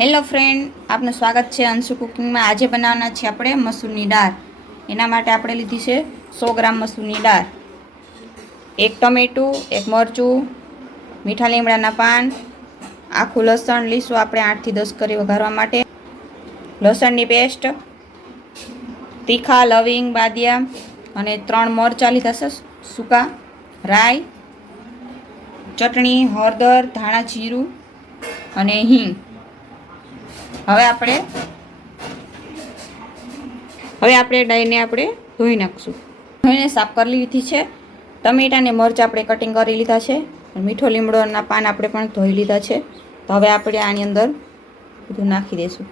Hello friend, આપનું સ્વાગત છે અંશુ કુકિંગમાં. આજે બનાવવાના છે આપણે મસૂરની દાળ. એના માટે આપણે લીધી છે સો ગ્રામ મસૂરની દાળ. એક ટમેટું, એક મરચું, મીઠા લીમડાના પાન, આખું લસણ લીસું આપણે આઠથી દસ કરી વઘારવા માટે. લસણની પેસ્ટ, તીખા, લવિંગ, બાદિયા અને ત્રણ મરચાં લીધા છે સૂકા, રાઈ, ચટણી, હળદર, ધાણા, જીરું અને હિંગ. હવે આપણે હવે આપણે ડાઈને આપણે ધોઈ નાખશું. ધોઈને સાફ કરી લીધી છે. ટમેટાને મરચ આપણે કટિંગ કરી લીધા છે. મીઠો લીમડોના પાન આપણે પણ ધોઈ લીધા છે. તો હવે આપણે આની અંદર બધું નાખી દઈશું.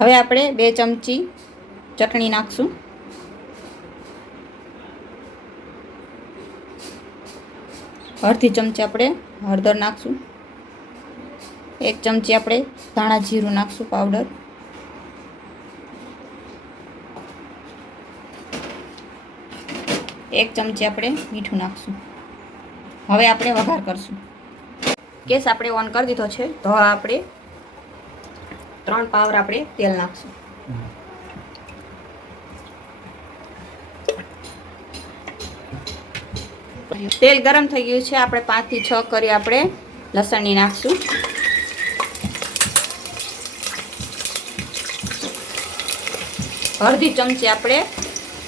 હવે આપણે બે ચમચી ચટણી નાખશું. અડધી ચમચી આપણે હળદર નાખશું. એક ચમચી આપણે ધાણા જીરું નાખશું પાવડર. એક ચમચી આપણે મીઠું નાખશું. હવે આપણે વઘાર કરશું. ગેસ આપણે ઓન કરી દીધો છે. તો આપણે ત્રણ પાવર આપણે તેલ નાખશું. તેલ ગરમ થઈ ગયું છે. આપણે પાંચથી છ કરી આપણે લસણની નાખશું. અડધી ચમચી આપણે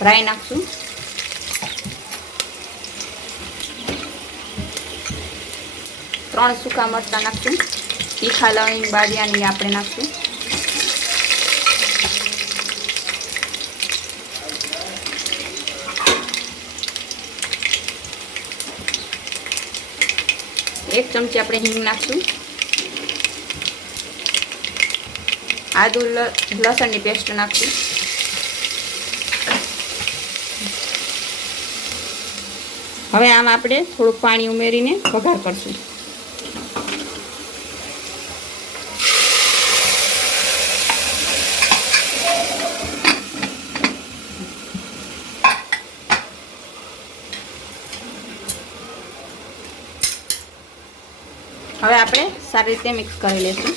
રાઈ નાખશું. ત્રણ સૂકા મરચાં નાખશું. તીખા લવિંગ બાડિયાની આપણે નાખશું. એક ચમચી આપણે હિંગ નાખશું. આદુ લસણની પેસ્ટ નાખશું. હવે આમ આપણે થોડુંક પાણી ઉમેરીને વઘાર કરશું. હવે આપણે સારી રીતે મિક્સ કરી લઈશું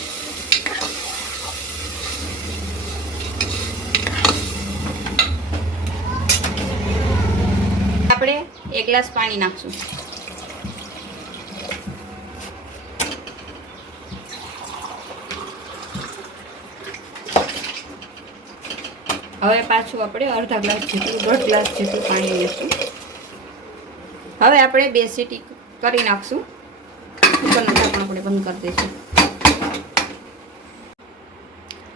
આપણે એક ગ્લાસ પાણી નાખશું. હવે પાછું આપણે અડધા ગ્લાસ જેટલું, દોઢ ગ્લાસ જેટલું પાણી લઈશું હવે આપણે બે સીટી કરી નાખશું. કુકરનું ઢાંકણ આપણે બંધ કરી દઈશું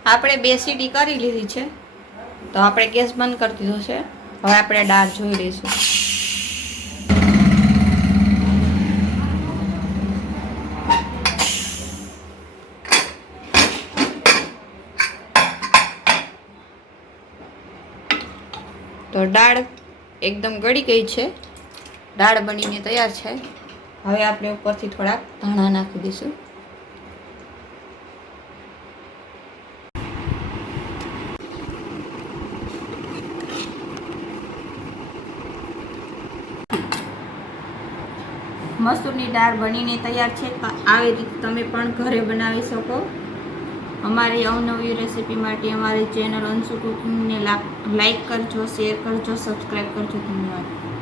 આપણે બે સીટી કરી લીધી છે. તો આપણે ગેસ બંધ કરી દીધો છે. હવે આપણે દાળ જોઈ લઈશું. તો દાળ એકદમ ગળી ગઈ છે. દાળ બનીને તૈયાર છે. હવે આપણે ઉપરથી થોડાક ધાણા નાખી દઈશું. મસૂરની દાળ બનીને તૈયાર છે. આવી રીતે તમે પણ ઘરે બનાવી શકો. અમારી અવનવી રેસીપી માટે અમારી ચેનલ અંશુ કુકિંગને લાઈક કરજો, શેર કરજો, સબસ્ક્રાઈબ કરજો. ધન્યવાદ.